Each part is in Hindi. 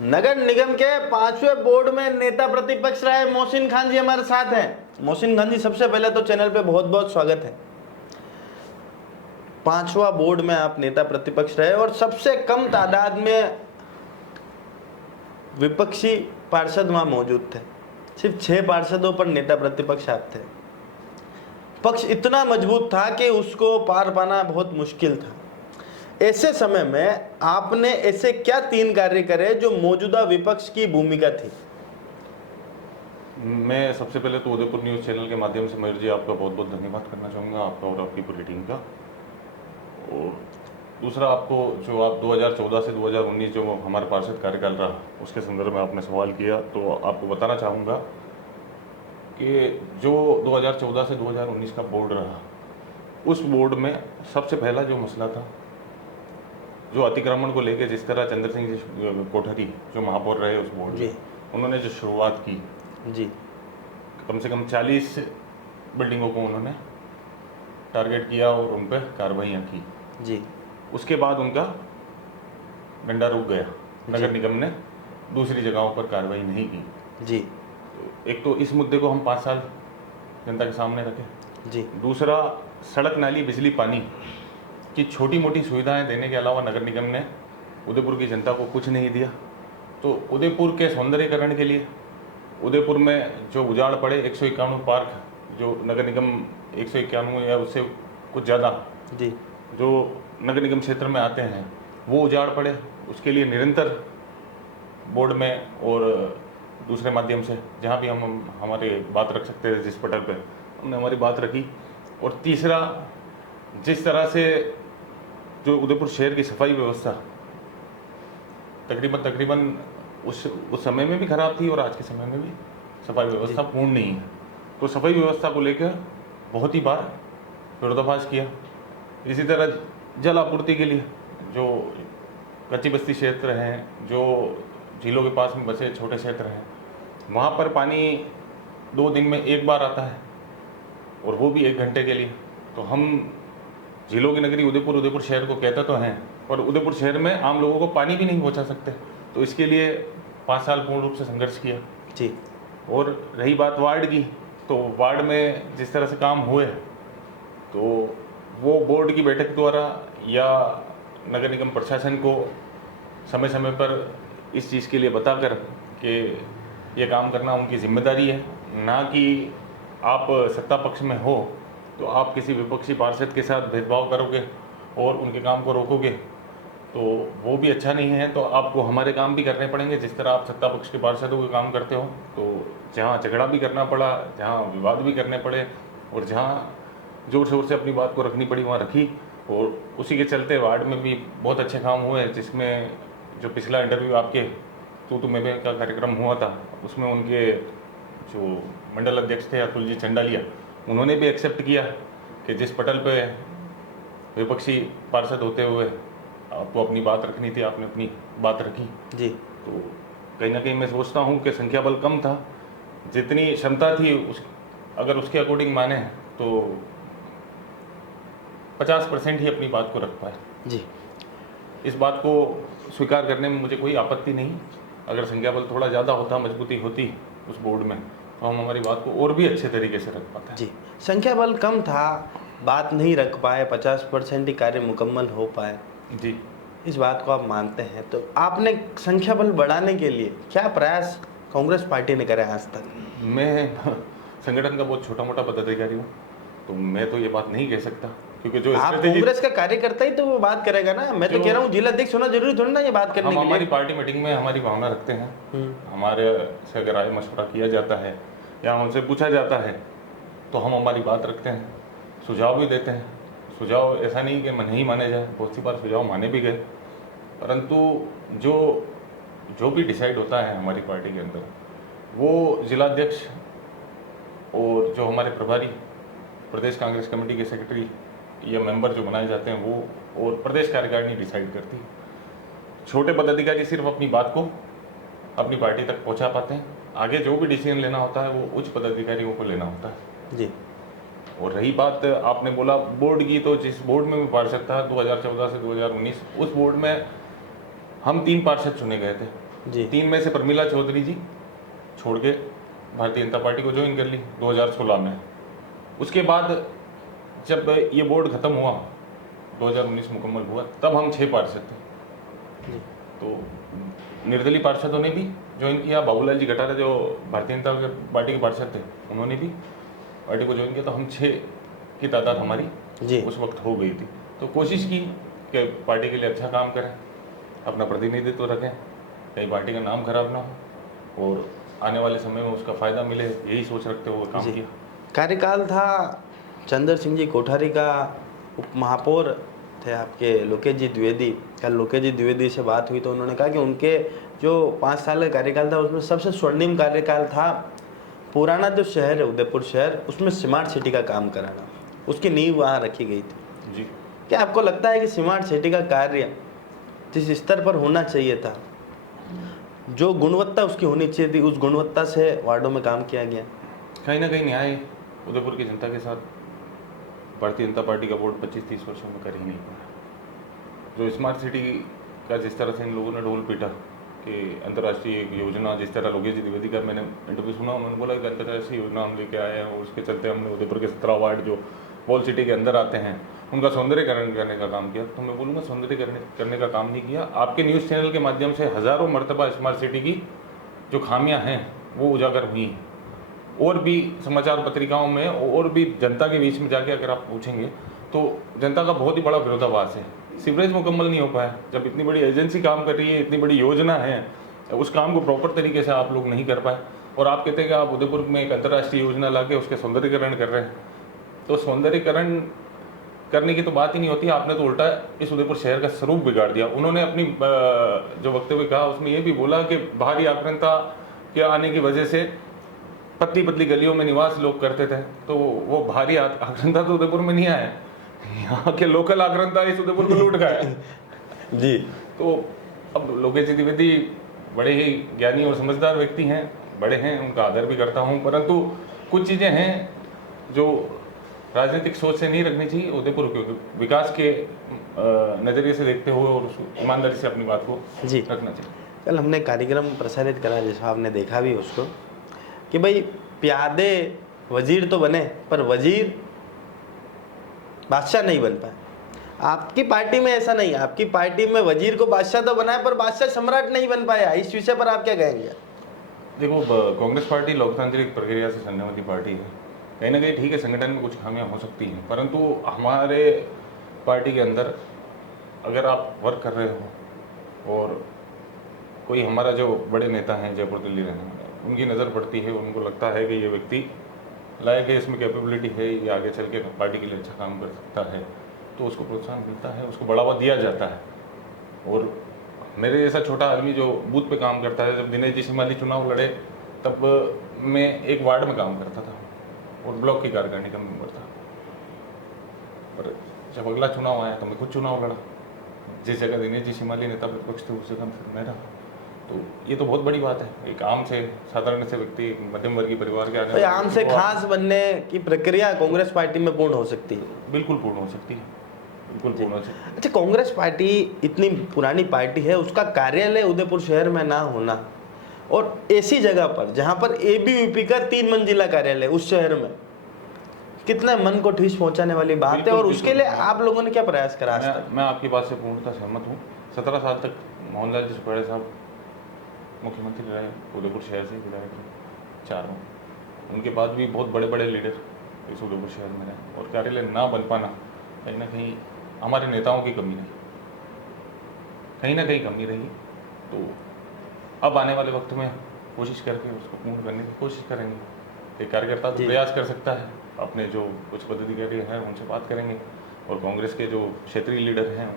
नगर निगम के 5वें बोर्ड में नेता प्रतिपक्ष रहे मोहसिन खान जी हमारे साथ हैं। मोहसिन खान जी, सबसे पहले तो चैनल पे बहुत बहुत स्वागत है। 5वां बोर्ड में आप नेता प्रतिपक्ष रहे और सबसे कम तादाद में विपक्षी पार्षद वहां मौजूद थे। सिर्फ 6 पार्षदों पर नेता प्रतिपक्ष आप थे। पक्ष इतना मजबूत था कि उसको पार पाना बहुत मुश्किल था। ऐसे समय में आपने ऐसे क्या 3 कार्य करे जो मौजूदा विपक्ष की भूमिका थी? मैं सबसे पहले तो उदयपुर न्यूज़ चैनल के माध्यम से मयूर जी आपका बहुत बहुत धन्यवाद करना चाहूँगा, आपका और आपकी पूरी टीम का। और दूसरा, आपको जो आप 2014 से 2019 जो हमारे पार्षद कार्यकाल रहा उसके संदर्भ में आपने सवाल किया, तो आपको बताना चाहूँगा कि जो 2014 से 2019 का बोर्ड रहा, उस बोर्ड में सबसे पहला जो मसला था, जो अतिक्रमण को लेकर जिस तरह चंद्र सिंह जी कोठारी जो महापौर रहे उस बोर्ड में, उन्होंने जो शुरुआत की जी, कम से कम 40 बिल्डिंगों को उन्होंने टारगेट किया और उन पर कार्रवाइयाँ की जी। उसके बाद उनका डंडा रुक गया। नगर निगम ने दूसरी जगहों पर कार्रवाई नहीं की जी। तो एक तो इस मुद्दे को हम 5 साल जनता के सामने रखें जी। दूसरा, सड़क, नाली, बिजली, पानी की छोटी मोटी सुविधाएं देने के अलावा नगर निगम ने उदयपुर की जनता को कुछ नहीं दिया। तो उदयपुर के सौंदर्यीकरण के लिए उदयपुर में जो उजाड़ पड़े 151 पार्क, जो नगर निगम 151 या उससे कुछ ज़्यादा जी जो नगर निगम क्षेत्र में आते हैं वो उजाड़ पड़े, उसके लिए निरंतर बोर्ड में और दूसरे माध्यम से जहाँ भी हम हमारे बात रख सकते हैं, जिस पटल पे हमने हमारी बात रखी। और तीसरा, जिस तरह से जो उदयपुर शहर की सफाई व्यवस्था तकरीबन उस समय में भी खराब थी और आज के समय में भी सफाई व्यवस्था पूर्ण नहीं है, तो सफाई व्यवस्था को लेकर बहुत ही बार विरोधाभास किया। इसी तरह जल आपूर्ति के लिए जो कच्ची बस्ती क्षेत्र हैं, जो झीलों के पास में बसे छोटे क्षेत्र हैं, वहाँ पर पानी 2 दिन में 1 बार आता है और वो भी 1 घंटे के लिए। तो हम झीलों की नगरी उदयपुर शहर को कहते तो हैं, पर उदयपुर शहर में आम लोगों को पानी भी नहीं पहुँचा सकते। तो इसके लिए 5 साल पूर्ण रूप से संघर्ष किया जी। और रही बात वार्ड की, तो वार्ड में जिस तरह से काम हुए तो वो बोर्ड की बैठक द्वारा या नगर निगम प्रशासन को समय समय पर इस चीज़ के लिए बताकर कि ये काम करना उनकी जिम्मेदारी है, ना कि आप सत्ता पक्ष में हो तो आप किसी विपक्षी पार्षद के साथ भेदभाव करोगे और उनके काम को रोकोगे, तो वो भी अच्छा नहीं है। तो आपको हमारे काम भी करने पड़ेंगे जिस तरह आप सत्ता पक्ष के पार्षदों के काम करते हो। तो जहाँ झगड़ा भी करना पड़ा, जहाँ विवाद भी करने पड़े और जहाँ जोर शोर से अपनी बात को रखनी पड़ी वहाँ रखी। और उसी के चलते वार्ड में भी बहुत अच्छे काम हुए, जिसमें जो पिछला इंटरव्यू आपके तू में का कार्यक्रम हुआ था उसमें उनके जो मंडल अध्यक्ष थे अतुल जी चंडालिया, उन्होंने भी एक्सेप्ट किया कि जिस पटल पे विपक्षी पार्षद होते हुए आपको अपनी बात रखनी थी, आपने अपनी बात रखी जी। तो कहीं ना कहीं मैं सोचता हूँ कि संख्या बल कम था, जितनी क्षमता थी अगर उसके अकॉर्डिंग माने तो 50% ही अपनी बात को रख पाए जी। इस बात को स्वीकार करने में मुझे कोई आपत्ति नहीं। अगर संख्या बल थोड़ा ज़्यादा होता, मजबूती होती उस बोर्ड में, तो हम हमारी बात को और भी अच्छे तरीके से रख पाते। जी, संख्या बल कम था, बात नहीं रख पाए, 50% ही कार्य मुकम्मल हो पाए जी, इस बात को आप मानते हैं। तो आपने संख्या बल बढ़ाने के लिए क्या प्रयास कांग्रेस पार्टी ने करे आज तक? मैं संगठन का बहुत छोटा मोटा पदाधिकारी हूँ, तो मैं तो ये बात नहीं कह सकता, क्योंकि जो आप कांग्रेस का कार्यकर्ता ही तो वो बात करेगा ना। मैं तो कह रहा हूँ जिला अध्यक्ष होना जरूरी थोड़ा ना ये बात करने के लिए। हमारी पार्टी मीटिंग में हमारी भावना रखते हैं, हमारे से अगर राय मशवरा किया जाता है या उनसे पूछा जाता है तो हम हमारी बात रखते हैं, सुझाव भी देते हैं। सुझाव ऐसा नहीं कि नहीं माने जाए, बहुत सी बार सुझाव माने भी गए, परंतु जो भी डिसाइड होता है हमारी पार्टी के अंदर वो जिलाध्यक्ष और जो हमारे प्रभारी प्रदेश कांग्रेस कमेटी के सेक्रेटरी या मेंबर जो बनाए जाते हैं वो और प्रदेश कार्यकारिणी डिसाइड करती है। छोटे पदाधिकारी सिर्फ अपनी बात को अपनी पार्टी तक पहुंचा पाते हैं, आगे जो भी डिसीजन लेना होता है वो उच्च पदाधिकारियों को लेना होता है जी। और रही बात आपने बोला बोर्ड की, तो जिस बोर्ड में मैं पार्षद था 2014 से 2019, उस बोर्ड में हम 3 पार्षद चुने गए थे जी 3 में से प्रमिला चौधरी जी छोड़ के भारतीय जनता पार्टी को ज्वाइन कर ली 2016 में। उसके बाद जब ये बोर्ड खत्म हुआ, 2019 मुकम्मल हुआ, तब हम 6 पार्षद थे। जी तो निर्दलीय पार्षदों ने भी ज्वाइन किया, बाबूलाल जी खटारा जो भारतीय जनता पार्टी के पार्षद थे उन्होंने भी पार्टी को ज्वाइन किया, तो हम 6 की तादाद हमारी जी उस वक्त हो गई थी। तो कोशिश की कि पार्टी के लिए अच्छा काम करें, अपना प्रतिनिधित्व रखें, कहीं पार्टी का नाम खराब ना हो और आने वाले समय में उसका फ़ायदा मिले, यही सोच रखते हुए काम जी। किया। कार्यकाल था चंद्र सिंह जी कोठारी का, उप महापौर थे आपके लोकेश जी द्विवेदी। कल लोकेश जी द्विवेदी से बात हुई तो उन्होंने कहा कि उनके जो 5 साल का कार्यकाल था उसमें सबसे स्वर्णिम कार्यकाल था पुराना जो शहर है उदयपुर शहर, उसमें स्मार्ट सिटी का काम कराना, उसकी नींव वहाँ रखी गई थी। जी क्या आपको लगता है कि स्मार्ट सिटी का कार्य जिस स्तर पर होना चाहिए था, जो गुणवत्ता उसकी होनी चाहिए थी, उस गुणवत्ता से वार्डों में काम किया गया? कहीं ना कहीं न्याय उदयपुर की जनता के साथ भारतीय जनता पार्टी का बोर्ड 25-30 वर्षों में कर ही नहीं पाया। जो स्मार्ट सिटी का जिस तरह से इन लोगों ने ढोल पीटा कि अंतर्राष्ट्रीय एक योजना, जिस तरह लोकेश जी द्विवेदी का मैंने इंटरव्यू सुना, उन्होंने बोला कि अंतर्राष्ट्रीय योजना हम लेके आए हैं और उसके चलते हमने उदयपुर के 17 वार्ड जो वॉल सिटी के अंदर आते हैं उनका सौंदर्यीकरण करने का काम किया। तो मैं बोलूँगा सौंदर्यीकरण करने का काम नहीं किया। आपके न्यूज़ चैनल के माध्यम से हज़ारों मरतबा स्मार्ट सिटी की जो खामियां हैं वो उजागर हुई हैं, और भी समाचार पत्रिकाओं में और भी जनता के बीच में जाके अगर आप पूछेंगे तो जनता का बहुत ही बड़ा विरोधाभास है। सीवरेज मुकम्मल नहीं हो पाया, जब इतनी बड़ी एजेंसी काम कर रही है, इतनी बड़ी योजना है, उस काम को प्रॉपर तरीके से आप लोग नहीं कर पाए और आप कहते हैं कि आप उदयपुर में एक अंतर्राष्ट्रीय योजना ला के उसके सौंदर्यीकरण कर रहे हैं। तो सौंदर्यीकरण करने की तो बात ही नहीं होती, आपने तो उल्टा इस उदयपुर शहर का स्वरूप बिगाड़ दिया। उन्होंने अपनी जो वक्तव्य कहा उसमें ये भी बोला कि बाहरी आक्रांता के आने की वजह से पतली पतली गलियों में निवास लोग करते थे, तो वो भारी आक्रांता तो उदयपुर में नहीं आया, यहाँ के लोकल आक्रांता इस उदयपुर को लूट गया जी। तो अब लोकेश जी द्विवेदी बड़े ही ज्ञानी और समझदार व्यक्ति हैं, बड़े हैं, उनका आदर भी करता हूँ, परंतु कुछ चीज़ें हैं जो राजनीतिक सोच से नहीं रखनी चाहिए, उदयपुर के विकास के नज़रिए से देखते हुए और ईमानदारी से अपनी बात को जी। रखना चाहिए। कल हमने कार्यक्रम प्रसारित करा जिस आपने देखा भी उसको कि भाई प्यादे वजीर तो बने पर वजीर बादशाह नहीं बन पाए। आपकी पार्टी में ऐसा नहीं है, आपकी पार्टी में वजीर को बादशाह तो बनाया पर बादशाह सम्राट नहीं बन पाया। इस विषय पर आप क्या कहेंगे? देखो, कांग्रेस पार्टी लोकतांत्रिक प्रक्रिया से चलने वाली पार्टी है, कहीं ना कहीं ठीक है संगठन में कुछ खामियां हो सकती हैं, परंतु हमारे पार्टी के अंदर अगर आप वर्क कर रहे हो और कोई हमारा जो बड़े नेता हैं जयपुर दिल्ली रहने वाले, उनकी नज़र पड़ती है, उनको लगता है कि ये व्यक्ति लायक है, इसमें कैपेबिलिटी है, ये आगे चल के पार्टी के लिए अच्छा काम कर सकता है, तो उसको प्रोत्साहन मिलता है, उसको बढ़ावा दिया जाता है। और मेरे जैसा छोटा आदमी जो बूथ पे काम करता है, जब दिनेश जी शिमाली चुनाव लड़े तब मैं एक वार्ड में काम करता था और ब्लॉक की कार्यकारिणी का मेंबर था, पर जब अगला चुनाव आया तो मैं खुद चुनाव लड़ा। जिस जगह दिनेश जी शिमाली नेता प्रतिपक्ष थे उस जगह मैं रहा। तो ये तो बहुत बड़ी बात है। एक आम से साधारण से व्यक्ति मध्यम वर्गीय परिवार के तो आम से खास बनने की प्रक्रिया कांग्रेस पार्टी में पूर्ण हो सकती है? बिल्कुल पूर्ण हो सकती है, बिल्कुल पूर्ण हो सकती है। अच्छा, कांग्रेस पार्टी इतनी पुरानी पार्टी है, उसका कार्यालय उदयपुर शहर में ना होना और ऐसी जगह पर जहां पर एबीवीपी का 3 मंजिला कार्यालय उस शहर में, कितना मन को ठेस पहुंचाने वाली बात है। और उसके लिए आप लोगों ने क्या प्रयास करा आज तक? मैं आपकी बात से पूर्णतः सहमत हूँ। 17 साल तक मोहनलाल जी सुपाड़े साहब मुख्यमंत्री रहे, उदयपुर शहर से विधायक रहे, चारों। उनके बाद भी बहुत बड़े बड़े लीडर इस उदयपुर शहर में रहे और कार्यालय ना बन पाना कहीं ना कहीं हमारे नेताओं की कमी रही, कहीं ना कहीं कमी रही। तो अब आने वाले वक्त में कोशिश करके उसको पूर्ण करने की कोशिश करेंगे। एक कार्यकर्ता तो प्रयास कर सकता है, अपने जो कुछ पदाधिकारी हैं उनसे बात करेंगे और कांग्रेस के जो क्षेत्रीय लीडर हैं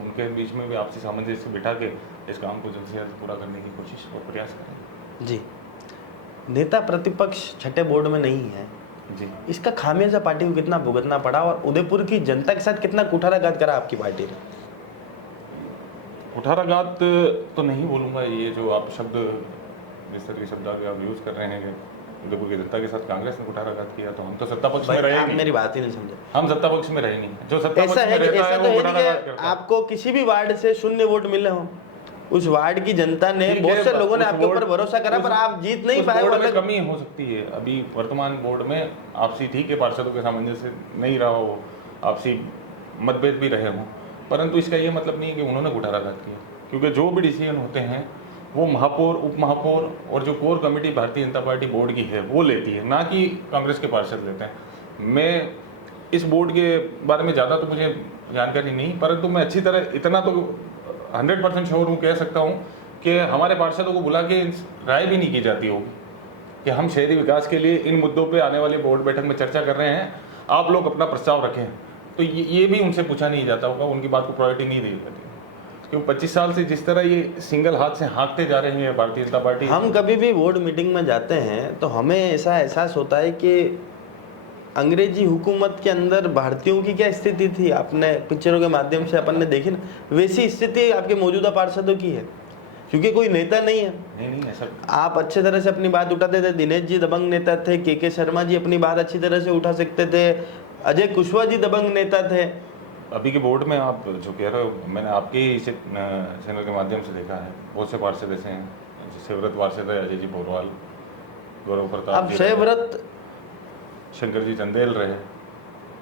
उनके बीच में भी आपसी सामंजस्य बिठा के इस काम को जल्द से जल्द पूरा करने की कोशिश और प्रयास करेंगे। जी। नेता प्रतिपक्ष छठे बोर्ड में नहीं है जी, इसका खामियाजा पार्टी को कितना भुगतना पड़ा और उदयपुर की जनता के साथ कितना कुठाराघात करा आपकी पार्टी ने? कुठाराघात तो नहीं बोलूँगा, ये जो आप शब्द जिस तरह के शब्द आप यूज़ कर रहे हैं कि उदयपुर की जनता के साथ कांग्रेस ने कुठाराघात किया, तो हम तो सत्ता पक्ष में रहे आप नहीं। मेरी बात ही नहीं समझे। हम सत्ता पक्ष में रहे नहीं। जो सत्ता पक्ष ऐसा में है कि रहता ऐसा है तो वो है कुठाराघात नहीं कि करता है। आपको किसी भी वार्ड से 0 वोट मिले हो उस वार्ड की जनता ने, ठीक बहुत है, से लोगों ने उस आपके ऊपर बोर्ड- भरोसा करा, पर उस- आप जीत नहीं उस पाए। वो बोर्ड में अलग कमी हो सकती है। अभी वर्तमान बोर्ड में आपसी ठीक है, पार्षदों के सामंजस्य नहीं रहा हो, आपसी मतभेद भी रहे हों, परंतु इसका ये मतलब नहीं है कि उन्होंने कुठाराघात किया, क्योंकि जो भी डिसीजन होते हैं वो महापौर, उप महापौर और जो core committee Bharatiya Janata party board की है वो लेती है, ना कि कांग्रेस के पार्षद लेते हैं। मैं इस बोर्ड के बारे में ज़्यादा तो मुझे जानकारी नहीं, परंतु मैं अच्छी तरह इतना तो 100% श्योर हूँ, कह सकता हूँ कि हमारे पार्षदों को बुला के राय भी नहीं की जाती होगी कि हम शहरी विकास के लिए इन मुद्दों पे आने वाली बोर्ड बैठक में चर्चा कर रहे हैं, आप लोग अपना प्रस्ताव रखें। तो ये भी उनसे पूछा नहीं जाता होगा, उनकी बात को प्रायोरिटी नहीं दी जाती, क्योंकि 25 साल से जिस तरह ये सिंगल हाथ से हाँकते जा रहे हैं भारतीय जनता पार्टी। हम कभी भी बोर्ड मीटिंग में जाते हैं तो हमें ऐसा एहसास होता है कि अंग्रेजी हुकूमत के अंदर भारतीयों की क्या स्थिति थी, आपने पिक्चरों के माध्यम से अपन ने देखी ना, वैसी स्थिति आपके मौजूदा पार्षदों की है, क्योंकि कोई नेता नहीं है। नहीं ऐसा आप अच्छे तरह से अपनी बात उठाते थे, दिनेश जी दबंग नेता थे, के शर्मा जी अपनी बात अच्छी तरह से उठा सकते थे, अजय कुशवाहा जी दबंग नेता थे। अभी के बोर्ड में आप जो कह रहे हो, मैंने आपके ही चैनल के माध्यम से देखा है, बहुत से पार्षद ऐसे हैं, सेवव्रत पार्षद है, अजय जी पोरवाल, गौरव प्रताप अब जी रहे, सेवव्रत, शंकर जी चंदेल रहे,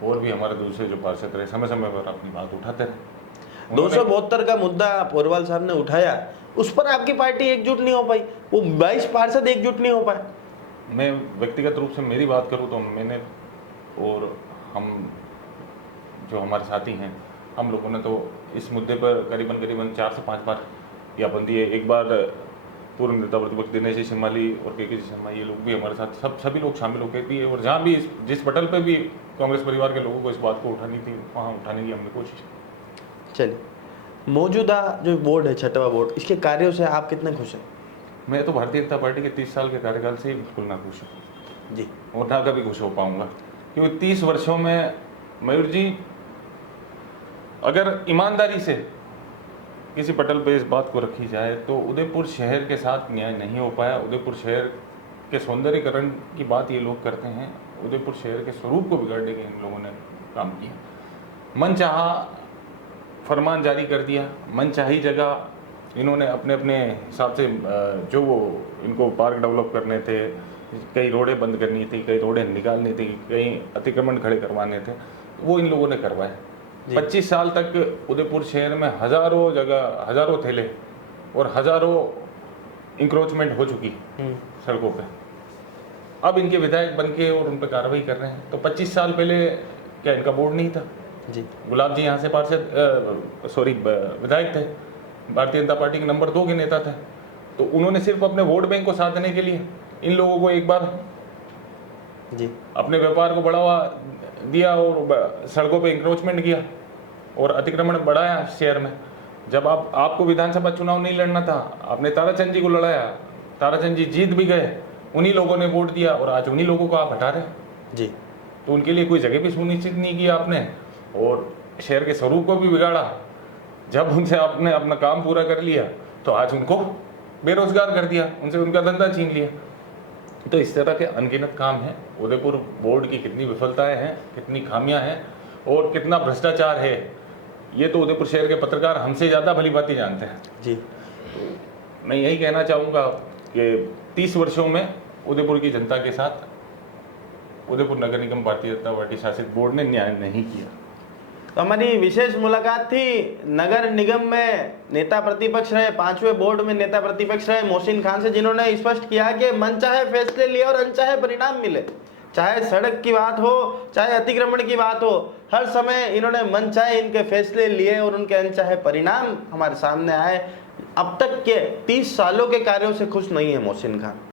और भी हमारे दूसरे जो पार्षद रहे, समय समय पर अपनी बात उठाते रहे। 272 का मुद्दा पोरवाल साहब ने उठाया, उस पर आपकी पार्टी एकजुट नहीं हो पाई, वो 22 पार्षद एकजुट नहीं हो पाए। मैं व्यक्तिगत रूप से मेरी बात करूं तो मैंने और हम जो हमारे साथी हैं, हम लोगों ने तो इस मुद्दे पर करीबन 4 से 5 बार ज्ञापन दिए। एक बार पूर्व नेता प्रतिपक्ष दिनेश जी शिमाली और के शर्मा, ये लोग भी हमारे साथ, सभी लोग शामिल होकर भी, और जहाँ भी जिस पटल पे भी कांग्रेस परिवार के लोगों को इस बात को उठानी थी, वहाँ उठाने की हमने कोशिश की। चलिए, मौजूदा जो बोर्ड है, छठवां बोर्ड, इसके कार्यों से आप कितने खुश हैं? मैं तो भारतीय जनता पार्टी के 30 साल के कार्यकाल से बिल्कुल ना खुश हूँ जी, और ना कभी खुश हो पाऊंगा, क्योंकि 30 वर्षों में मयूर जी, अगर ईमानदारी से किसी पटल पे इस बात को रखी जाए तो उदयपुर शहर के साथ न्याय नहीं हो पाया। उदयपुर शहर के सौंदर्यीकरण की बात ये लोग करते हैं, उदयपुर शहर के स्वरूप को बिगाड़ने के इन लोगों ने काम किया। मनचाहा फरमान जारी कर दिया, मनचाही जगह इन्होंने अपने अपने हिसाब से जो वो इनको पार्क डेवलप करने थे, कई रोडें बंद करनी थी, कई रोडें निकालनी थी, कई अतिक्रमण खड़े करवाने थे, वो इन लोगों ने करवाए। 25 साल तक उदयपुर शहर में हजारों जगह, हजारों ठेले और हजारों इंक्रोचमेंट हो चुकी सड़कों पे। अब इनके विधायक बन के और उन पर कार्रवाई कर रहे हैं। तो 25 साल पहले क्या इनका बोर्ड नहीं था? जी, गुलाब जी यहाँ से विधायक थे, भारतीय जनता पार्टी के नंबर 2 के नेता थे, तो उन्होंने सिर्फ अपने वोट बैंक को साधने के लिए इन लोगों को एक बार जी, अपने व्यापार को बढ़ावा दिया और सड़कों पे इंक्रोचमेंट किया और अतिक्रमण बढ़ाया शहर में। जब आपको विधानसभा चुनाव नहीं लड़ना था, आपने ताराचंद जी को लड़ाया, ताराचंद जी जीत भी गए, उन्हीं लोगों ने वोट दिया और आज उन्हीं लोगों को आप हटा रहे हैं। जी, तो उनके लिए कोई जगह भी सुनिश्चित नहीं किया आपने और शहर के स्वरूप को भी बिगाड़ा। जब उनसे आपने अपना काम पूरा कर लिया तो आज उनको बेरोजगार कर दिया, उनसे उनका धंधा छीन लिया। तो इस तरह के अनगिनत काम हैं। उदयपुर बोर्ड की कितनी विफलताएं हैं, कितनी खामियां हैं और कितना भ्रष्टाचार है, ये तो उदयपुर शहर के पत्रकार हमसे ज़्यादा भली भांति जानते हैं। जी, तो मैं यही कहना चाहूँगा कि 30 वर्षों में उदयपुर की जनता के साथ उदयपुर नगर निगम भारतीय जनता पार्टी शासित बोर्ड ने न्याय नहीं किया। तो हमारी विशेष मुलाकात थी नगर निगम में नेता प्रतिपक्ष रहे, 5वें बोर्ड में नेता प्रतिपक्ष रहे मोहसिन खान से, जिन्होंने स्पष्ट किया कि मनचाहे फैसले लिए और अनचाहे परिणाम मिले। चाहे सड़क की बात हो, चाहे अतिक्रमण की बात हो, हर समय इन्होंने मनचाहे इनके फैसले लिए और उनके अनचाहे परिणाम हमारे सामने आए। अब तक के 30 सालों के कार्यों से खुश नहीं है मोहसिन खान।